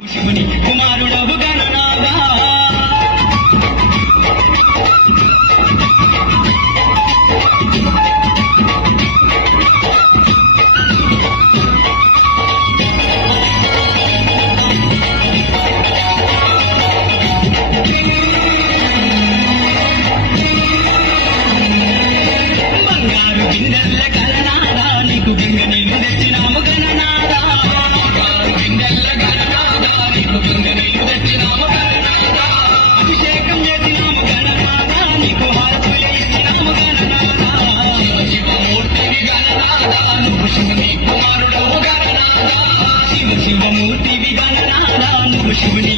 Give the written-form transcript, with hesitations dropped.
శివుని కుమారుడవు గణనాథా బంగారు గిండెల్ల గణనాథా నీకు బింగ నీళ్ళు తెచ్చినాము గణనాథా అభిషేకం చేసినాము గణనాథా నీకు హారతులే ఇచ్చినాము గణనాథా శివమూర్తివి గణనాథా నువ్వు శివుని కుమారుడవు గణనాథా శివమూర్తివి గణనాథా నువ్వు శివుని